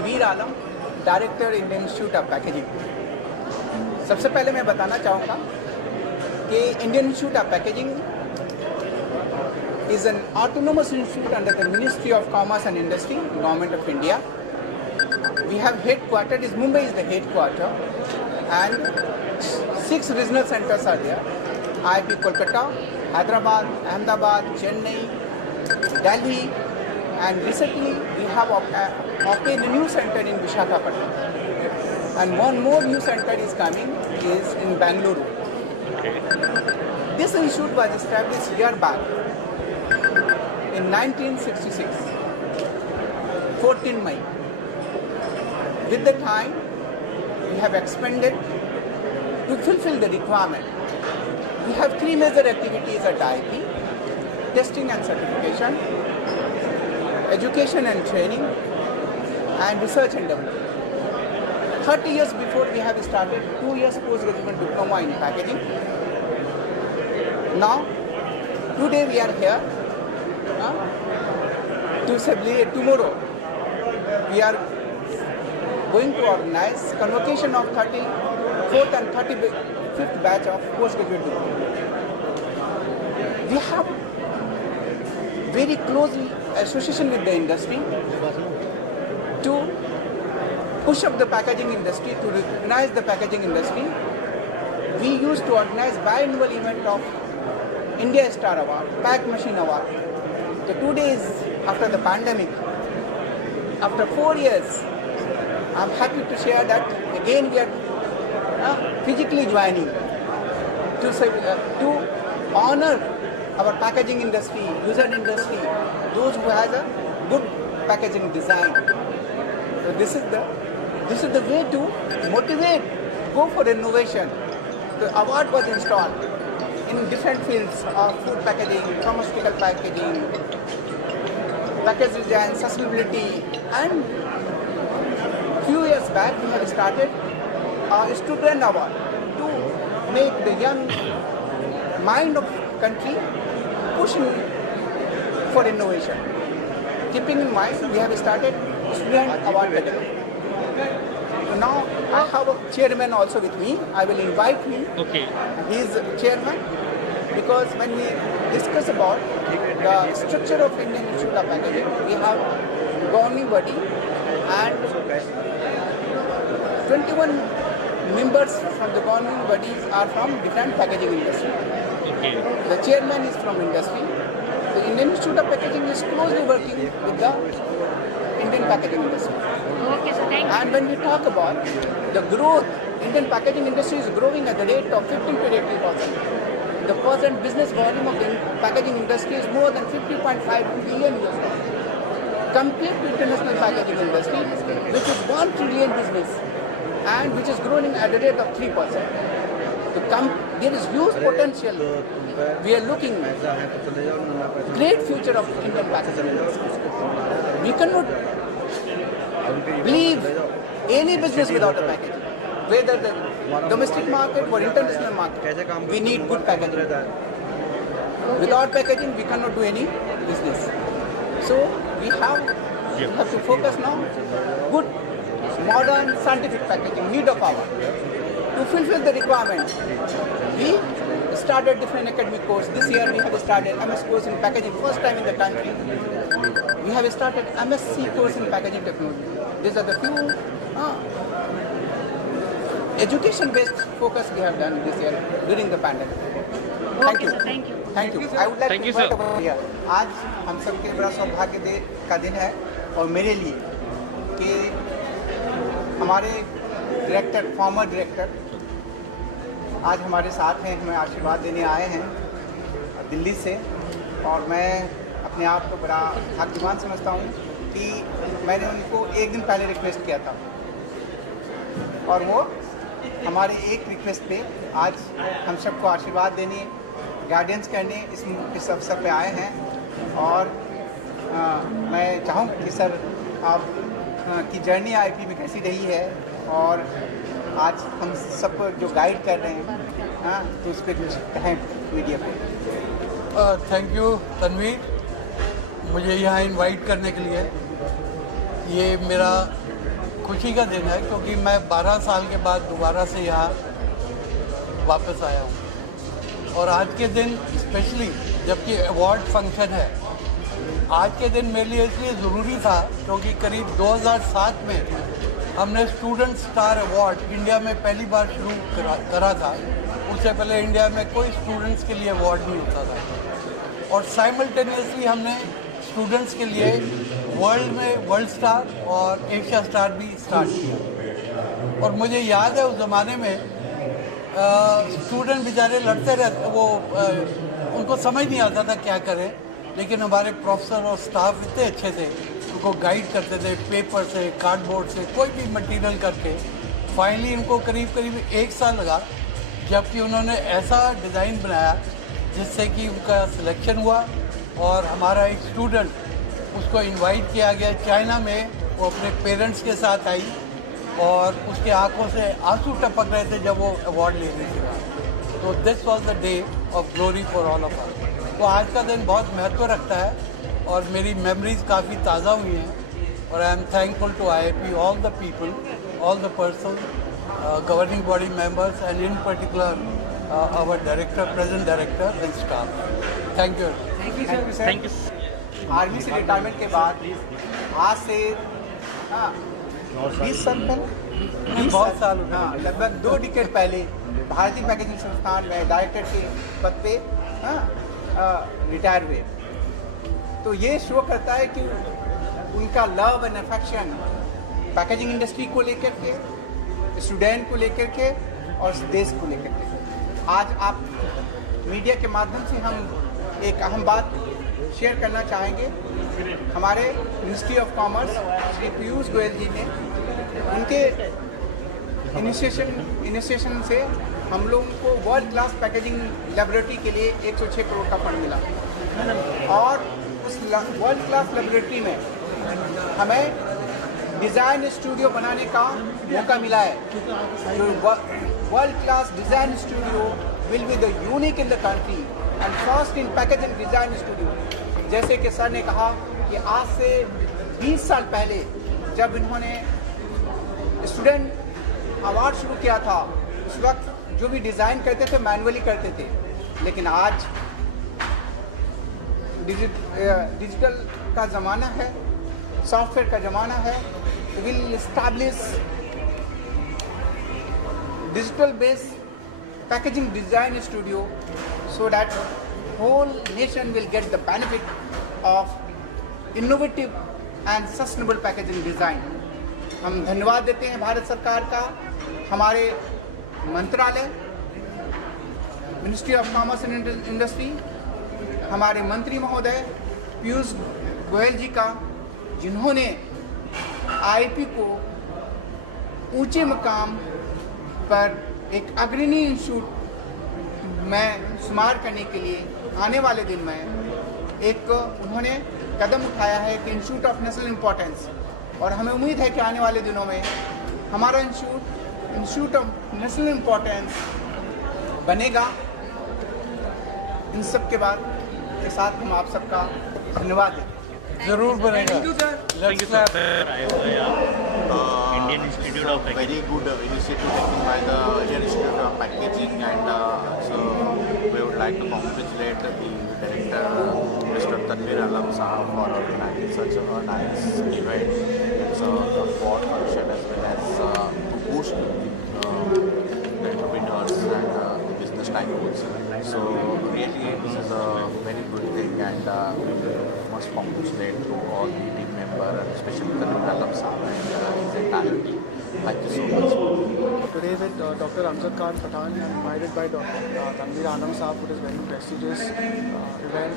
Tanveer Alam, director Indian Institute of Packaging. सबसे पहले मैं बताना चाहूँगा कि Indian Institute of Packaging is an autonomous institute under the Ministry of Commerce and Industry, Government of India. We have headquarters, Mumbai is the headquarter, and 6 regional centers are there. IIP Kolkata, Hyderabad, Ahmedabad, Chennai, Delhi, and recently we have opened a new center in Visakhapatnam. And one more new center is coming, is in Bangalore. This institute was established year back in 1966, 14 May. With the time, we have expanded to fulfill the requirement. We have 3 major activities at IIP: testing and certification, education and training, and research and development. 30 years before, we have started 2 years postgraduate diploma in packaging. Now, today we are here to celebrate. Tomorrow we are going to organize convocation of 34th and 35th batch of postgraduate diploma. We have very close association with the industry to push up the packaging industry, to recognize the packaging industry. We used to organize biannual event of India Star Award, Pack Machine Award. So 2 days after the pandemic, after 4 years, I'm happy to share that again we are physically joining to honor our packaging industry, user industry, those who has a good packaging design. So this is the way to motivate, go for innovation. The award was installed in different fields of food packaging, pharmaceutical packaging, package design, sustainability, and few years back we have started a student award to make the young mind of country pushing for innovation. Keeping in mind, we have started student award category. Now I have a chairman also with me. I will invite him. Okay. He is chairman because when we discuss about the structure of Indian Institute of Packaging, we have governing body and 21 members from the governing bodies are from different packaging industry. Okay. The chairman is from industry. The Indian Institute of Packaging is closely working with the Indian packaging industry. Okay, so thank you. And when we talk about the growth, Indian packaging industry is growing at the rate of 15 to 80%. The present business volume of the packaging industry is more than 50.5 billion US. Compared to international packaging industry, which is 1 trillion business and which is growing at the rate of 3%. There is huge potential. We are looking great future of Indian packaging industry. We cannot believe any business without a packaging. Whether the domestic market or international market, we need good packaging. Without packaging, we cannot do any business. So we have to focus now good, modern, scientific packaging, need of our. To fulfill the requirement, we started different academic course. This year we have started MS course in packaging, first time in the country. We have started MSc course in packaging technology. These are the few education-based focus we have done this year during the pandemic. Thank Okay, you. sir, thank you. Thank you. I would like Thank to you, sir. invite over here. आज हम सबके बड़ा सौभाग्य का दिन है और मेरे लिए कि हमारे डायरेक्टर, फॉर्मर डायरेक्टर आज हमारे साथ हैं, हमें आशीर्वाद देने आए हैं दिल्ली से। और मैं अपने आप को बड़ा भाग्यवान समझता हूँ कि मैंने उनको एक दिन पहले रिक्वेस्ट किया था और वो हमारे एक रिक्वेस्ट पे आज हम सबको आशीर्वाद देने, गाइडेंस करने इस अवसर पे आए हैं। और मैं चाहूँ कि सर आप की जर्नी आईपी में कैसी रही है और आज हम सबको जो गाइड कर रहे हैं तो उस पर कुछ कहें मीडिया पे। थैंक यू तनवीर, मुझे यहाँ इनवाइट करने के लिए। ये मेरा खुशी का दिन है क्योंकि मैं 12 साल के बाद दोबारा से यहाँ वापस आया हूँ। और आज के दिन स्पेशली जबकि अवार्ड फंक्शन है, आज के दिन मेरे लिए इसलिए ज़रूरी था क्योंकि करीब 2007 में हमने स्टूडेंट स्टार अवार्ड इंडिया में पहली बार शुरू करा था। उससे पहले इंडिया में कोई स्टूडेंट्स के लिए अवार्ड नहीं होता था। और साइमल्टेनियसली हमने स्टूडेंट्स के लिए वर्ल्ड में वर्ल्ड स्टार और एशिया स्टार भी स्टार्ट किया। और मुझे याद है उस ज़माने में स्टूडेंट बेचारे लड़ते रहते, वो उनको समझ नहीं आता था क्या करें, लेकिन हमारे प्रोफेसर और स्टाफ इतने अच्छे थे, उनको गाइड करते थे पेपर से, कार्डबोर्ड से, कोई भी मटेरियल करके। फाइनली उनको करीब 1 साल लगा, जबकि उन्होंने ऐसा डिज़ाइन बनाया जिससे कि उनका सिलेक्शन हुआ। और हमारा एक स्टूडेंट, उसको इनवाइट किया गया चाइना में, वो अपने पेरेंट्स के साथ आई और उसके आंखों से आंसू टपक रहे थे जब वो अवार्ड ले रही थी। तो this was the day of glory for all of us. तो आज का दिन बहुत महत्व रखता है और मेरी मेमोरीज काफ़ी ताज़ा हुई हैं। और I am thankful to IIP, all the people, all the person, governing body members, and in particular our director, present director and staff. Thank you. Thank you, sir. Thank you. Army से retirement के बाद आज से 20 साल पहले, बहुत साल लगभग 2 डिकेड पहले भारतीय पैकेजिंग संस्थान में डायरेक्टर के पद पे रिटायर हुए। तो ये शो करता है कि उनका love and affection packaging industry को लेकर के, स्टूडेंट को लेकर के और देश को लेकर के। आज आप मीडिया के माध्यम से हम एक अहम बात शेयर करना चाहेंगे। हमारे ministry of commerce Shri Piyush Goyal ji ने, उनके इनिशिएशन से हम लोगों को वर्ल्ड क्लास पैकेजिंग लेबोरेटरी के लिए 106 करोड़ का फंड मिला। और उस वर्ल्ड क्लास लेबोरेटरी में हमें डिज़ाइन स्टूडियो बनाने का मौका मिला है। जो world class design studio will be the unique in the country and first in packaging design studio. जैसे कि सर ने कहा कि आज से 20 साल पहले जब इन्होंने स्टूडेंट अवार्ड शुरू किया था, उस वक्त जो भी डिज़ाइन करते थे मैनुअली करते थे, लेकिन आज डिजिटल का ज़माना है, सॉफ्टवेयर का ज़माना है। Will establish digital based packaging design studio so that whole nation will get the benefit of innovative and sustainable packaging design. हम धन्यवाद देते हैं भारत सरकार का, हमारे मंत्रालय ministry of commerce and industry, हमारे मंत्री महोदय पीयूष गोयल जी का, जिन्होंने IIP को ऊंचे मकाम पर एक अग्रणी इंस्टीट्यूट में शुमार करने के लिए आने वाले दिन में एक उन्होंने कदम उठाया है कि इंस्टीट्यूट ऑफ नेशनल इम्पोर्टेंस। और हमें उम्मीद है कि आने वाले दिनों में हमारा इंस्टीट्यूट ऑफ नेशनल इम्पोर्टेंस बनेगा। इन सब के बाद के साथ हम आप सबका धन्यवाद देते हैं। जरूर बनेगा। Thank you, sir. Indian Institute of Packaging. Very good initiative taken by the Indian Institute of Packaging, and so we would like to congratulate the director, Mr. Tanvir Alam Sahab, for organizing such a nice event. It's a award function as well as to boost the entrepreneurs and the business tycoons. So really this is a very good thing, and we must congratulate to all the team member, especially Tanvir Alam Sahab and his entire team. Thank you so much. Today with Dr. Amjad Khan Pathan, invited by Dr. Tanvir Alam Sahab for this very prestigious event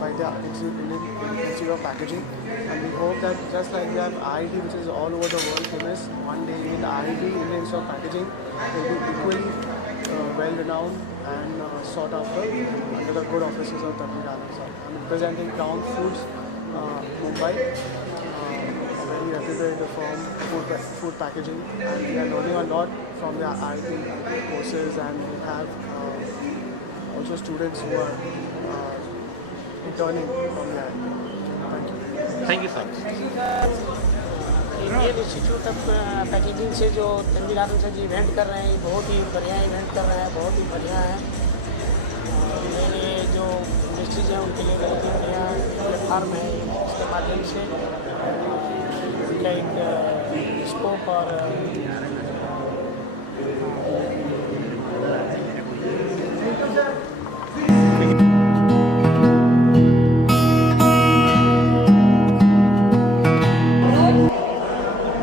by the Indian Institute of Packaging. And we hope that just like we have IIT, which is all over the world famous, one day in IIT, Indian Institute of Packaging, will be equally well-renowned and sought after under the good offices of Tanvir Alam Sahab. I'm representing Crown Foods, Mumbai, a very reputed firm, food packaging, and we are learning a lot from the IIT courses, and we have also students who are interning from the IIT. Thank you. Thank you, sir. Indian Institute of packaging से जो तनवीर आलम sir जी event कर रहे हैं, ये बहुत ही बढ़िया event कर रहे हैं, बहुत ही बढ़िया है। मेरे जो इंडस्ट्रीज हैं उनके लिए बहुत ही बढ़िया प्लेटफार्म है, इसके माध्यम से उनका एक स्कोप और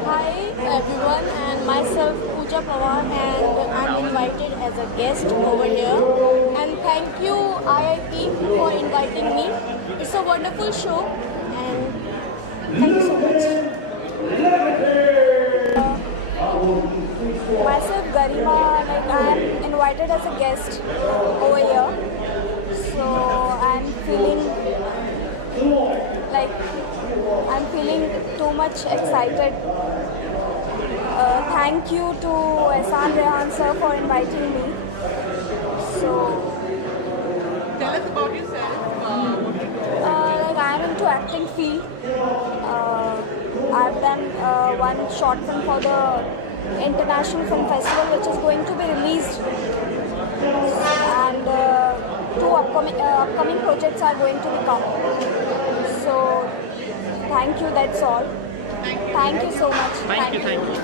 Hi everyone, and myself Pooja Pawar, and I'm invited as a guest over here. And thank you IIT for inviting me. It's a wonderful show, and thank you so much. Myself Garima, like I'm invited as a guest over here, so I'm feeling too much excited. Thank you to Ehsan Rehan sir for inviting me. So, Tell us about yourself. like I'm into acting field. I've done one short film for the International Film Festival, which is going to be released, and two upcoming projects are going to be come. So, thank you. That's all. Thank you so much. Thank you.